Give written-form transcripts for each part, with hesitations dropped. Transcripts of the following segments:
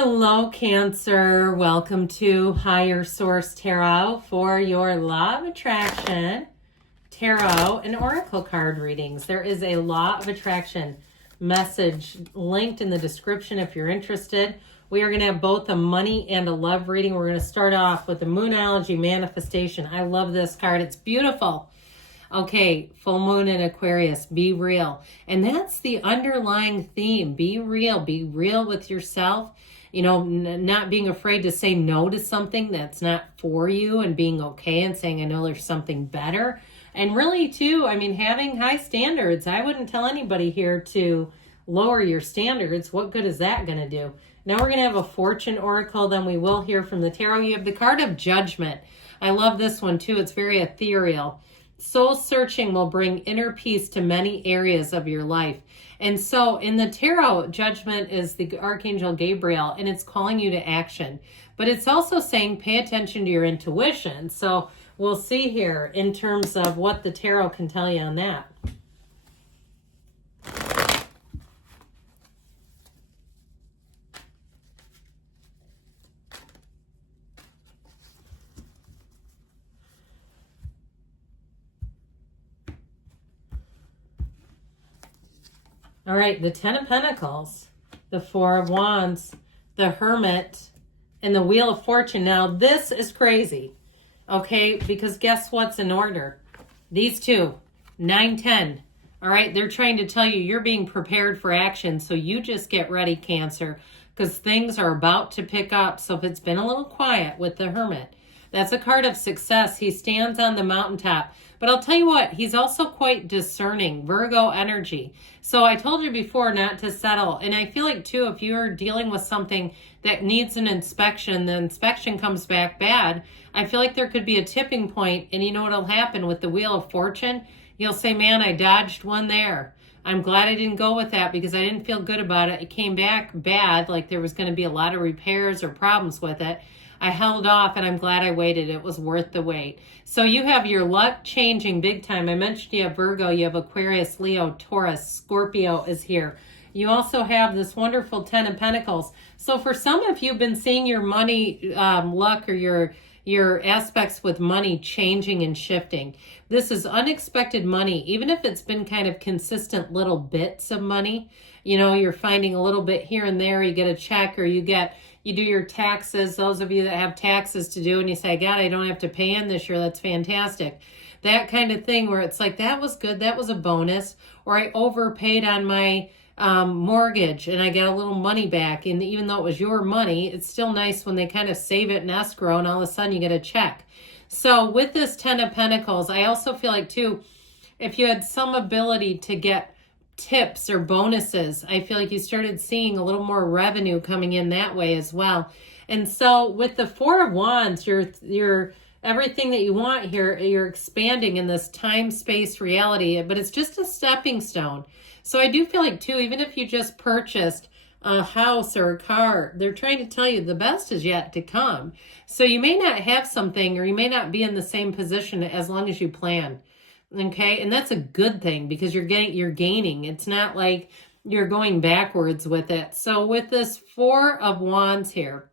Hello, Cancer. Welcome to Higher Source Tarot for your Law of Attraction Tarot and Oracle card readings. There is a Law of Attraction message linked in the description if you're interested. We are going to have both a money and a love reading. We're going to start off with the Moonology Manifestation. I love this card. It's beautiful. Okay, full moon in Aquarius, be real. And that's the underlying theme. Be real with yourself. You know, not being afraid to say no to something that's not for you and being okay and saying, I know there's something better. And really, too, I mean, having high standards. I wouldn't tell anybody here to lower your standards. What good is that going to do? Now we're going to have a fortune oracle. Then we will hear from the tarot. You have the card of Judgment. I love this one, too. It's very ethereal. Soul searching will bring inner peace to many areas of your life. And so in the tarot, Judgment is the Archangel Gabriel, and it's calling you to action. But it's also saying pay attention to your intuition. So we'll see here in terms of what the tarot can tell you on that. All right, the Ten of Pentacles, the Four of Wands, the Hermit, and the Wheel of Fortune. Now, this is crazy, okay, because guess what's in order? These two, 9, 10. All right, they're trying to tell you you're being prepared for action, so you just get ready, Cancer, because things are about to pick up. So if it's been a little quiet with the Hermit, that's a card of success. He stands on the mountaintop. But I'll tell you what, he's also quite discerning, Virgo energy. So I told you before not to settle. And I feel like, too, if you're dealing with something that needs an inspection, the inspection comes back bad, I feel like there could be a tipping point. And you know what will happen with the Wheel of Fortune? You'll say, man, I dodged one there. I'm glad I didn't go with that because I didn't feel good about it. It came back bad, like there was going to be a lot of repairs or problems with it. I held off and I'm glad I waited. It was worth the wait. So you have your luck changing big time. I mentioned you have Virgo, you have Aquarius, Leo, Taurus, Scorpio is here. You also have this wonderful Ten of Pentacles. So for some of you, have been seeing your money luck or your aspects with money changing and shifting. This is unexpected money, even if it's been kind of consistent little bits of money. You know, you're finding a little bit here and there, you get a check or you do your taxes. Those of you that have taxes to do and you say, God, I don't have to pay in this year. That's fantastic. That kind of thing where it's like, that was good. That was a bonus. Or I overpaid on my mortgage and I got a little money back. And even though it was your money, it's still nice when they kind of save it in escrow and all of a sudden you get a check. So with this Ten of Pentacles, I also feel like too, if you had some ability to get tips or bonuses, I feel like you started seeing a little more revenue coming in that way as well. And so with the Four of Wands, you're everything that you want here, you're expanding in this time-space reality, but it's just a stepping stone. So I do feel like too, even if you just purchased a house or a car, they're trying to tell you the best is yet to come. So you may not have something or you may not be in the same position as long as you plan. Okay, and that's a good thing because you're gaining. It's not like you're going backwards with it. So with this Four of Wands here,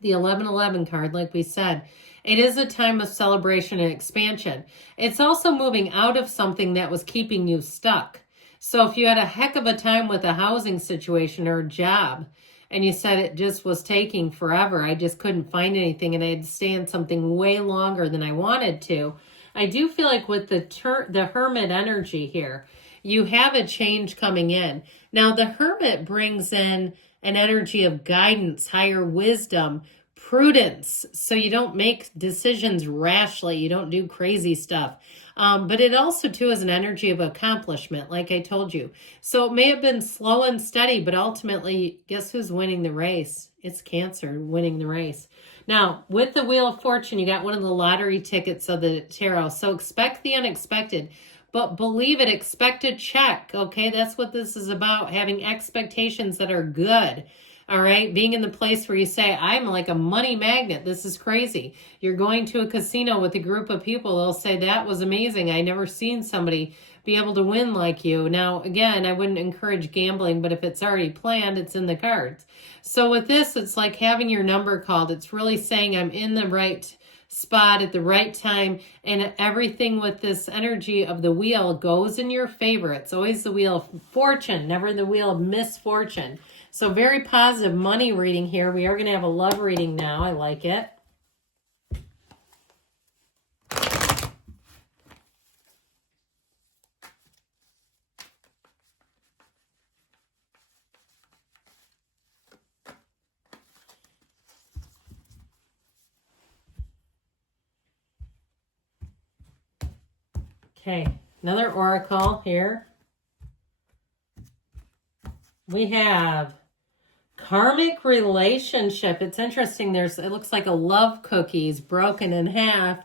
the 1111 card, like we said, it is a time of celebration and expansion. It's also moving out of something that was keeping you stuck. So if you had a heck of a time with a housing situation or a job, and you said it just was taking forever, I just couldn't find anything and I had to stay in something way longer than I wanted to, I do feel like with the Hermit energy here, you have a change coming in. Now, the Hermit brings in an energy of guidance, higher wisdom, prudence, so you don't make decisions rashly. You don't do crazy stuff. But it also, too, is an energy of accomplishment, like I told you. So it may have been slow and steady, but ultimately, guess who's winning the race? It's Cancer winning the race. Now, with the Wheel of Fortune, you got one of the lottery tickets of the tarot. So expect the unexpected, but believe it, expect a check. Okay, that's what this is about, having expectations that are good. All right, being in the place where you say, I'm like a money magnet. This is crazy. You're going to a casino with a group of people. They'll say, that was amazing. I never seen somebody be able to win like you. Now, again, I wouldn't encourage gambling, but if it's already planned, it's in the cards. So with this, it's like having your number called. It's really saying I'm in the right spot at the right time, and everything with this energy of the wheel goes in your favor. It's always the wheel of fortune, never the wheel of misfortune. So very positive money reading here. We are going to have a love reading now. I like it. Okay, another oracle here. We have karmic relationship. It's interesting. It looks like a love cookie is broken in half.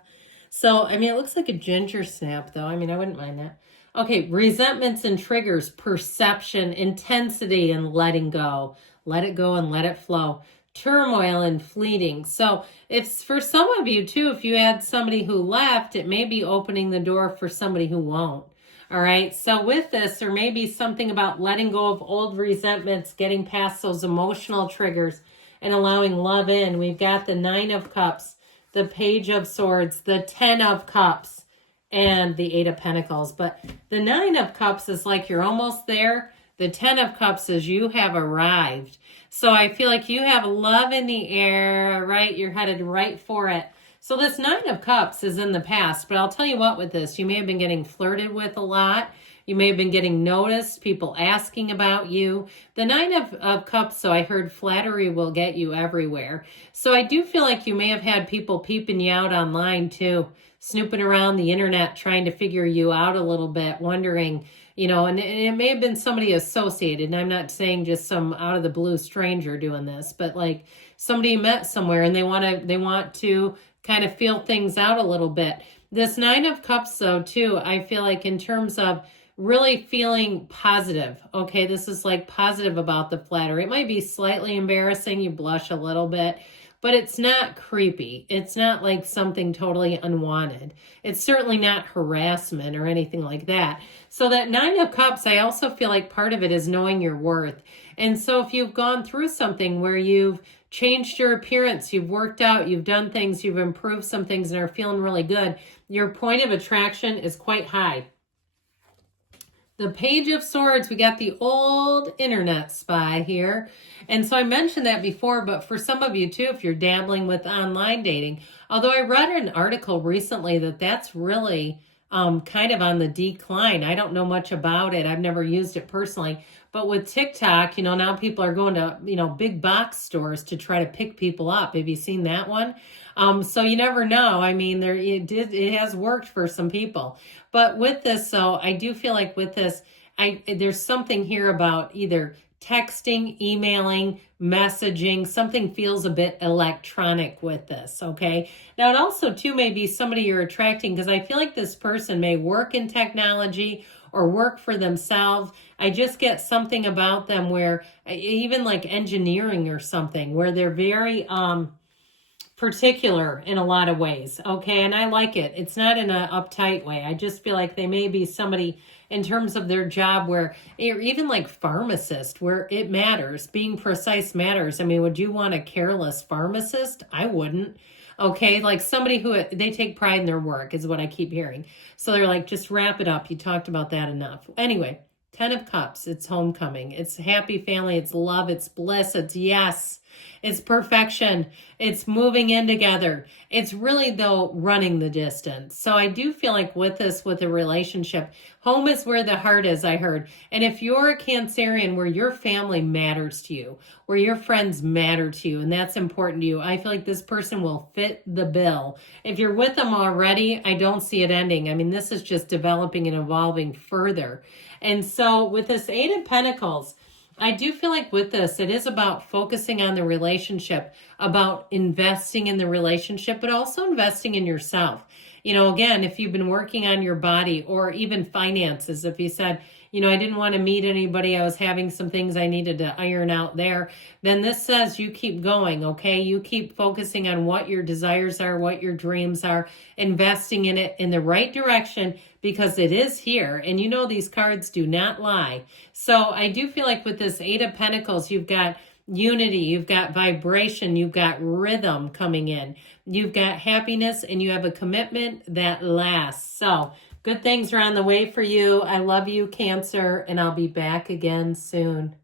So, I mean, it looks like a ginger snap, though. I mean, I wouldn't mind that. Okay, resentments and triggers, perception, intensity, and letting go. Let it go and let it flow. Turmoil and fleeting. So it's for some of you too, if you had somebody who left, it may be opening the door for somebody who won't. All right. So with this, there may be something about letting go of old resentments, getting past those emotional triggers and allowing love in. We've got the 9 of Cups, the Page of Swords, the 10 of Cups, and the 8 of Pentacles. But the 9 of Cups is like you're almost there. The 10 of Cups is you have arrived. So I feel like you have love in the air, right? You're headed right for it. So this 9 of Cups is in the past, but I'll tell you what with this, you may have been getting flirted with a lot. You may have been getting noticed, people asking about you. The 9 of Cups, so I heard flattery will get you everywhere. So I do feel like you may have had people peeping you out online too, snooping around the internet, trying to figure you out a little bit, wondering, you know, and it may have been somebody associated. And I'm not saying just some out of the blue stranger doing this, but like somebody you met somewhere and they want to kind of feel things out a little bit. This 9 of Cups though too, I feel like in terms of really feeling positive. Okay, this is like positive about the flattery. It might be slightly embarrassing. You blush a little bit, but it's not creepy. It's not like something totally unwanted. It's certainly not harassment or anything like that. So that 9 of Cups, I also feel like part of it is knowing your worth. And so if you've gone through something where you've changed your appearance, you've worked out, you've done things, you've improved some things and are feeling really good, your point of attraction is quite high. The Page of Swords, we got the old internet spy here. And so I mentioned that before, but for some of you too, if you're dabbling with online dating, although I read an article recently that that's really kind of on the decline. I don't know much about it. I've never used it personally. But with TikTok, you know, now people are going to, you know, big box stores to try to pick people up. Have you seen that one? So you never know. I mean, it has worked for some people. But with this, so I do feel like with this, there's something here about either texting, emailing, messaging. Something feels a bit electronic with this, okay? Now, it also, too, may be somebody you're attracting because I feel like this person may work in technology or work for themselves. I just get something about them where, even like engineering or something, where they're very particular in a lot of ways, okay? And I like it. It's not in an uptight way. I just feel like they may be somebody in terms of their job where, or even like pharmacist, where it matters. Being precise matters. I mean, would you want a careless pharmacist? I wouldn't. Okay, like somebody who, they take pride in their work is what I keep hearing. So they're like, just wrap it up. You talked about that enough. Anyway, 10 of Cups, it's homecoming. It's happy family. It's love. It's bliss. It's yes. It's perfection. It's moving in together. It's really, though, running the distance. So I do feel like with this, with a relationship, home is where the heart is, I heard. And if you're a Cancerian where your family matters to you, where your friends matter to you, and that's important to you, I feel like this person will fit the bill. If you're with them already, I don't see it ending. I mean, this is just developing and evolving further. And so with this 8 of Pentacles, I do feel like with this, it is about focusing on the relationship, about investing in the relationship, but also investing in yourself. You know, again, if you've been working on your body or even finances, if you said, I didn't want to meet anybody. I was having some things I needed to iron out there. Then this says you keep going, okay? You keep focusing on what your desires are, what your dreams are, investing in it in the right direction, because it is here. And these cards do not lie. So I do feel like with this Eight of Pentacles, you've got unity, you've got vibration, you've got rhythm coming in, you've got happiness, and you have a commitment that lasts. So good things are on the way for you. I love you, Cancer, and I'll be back again soon.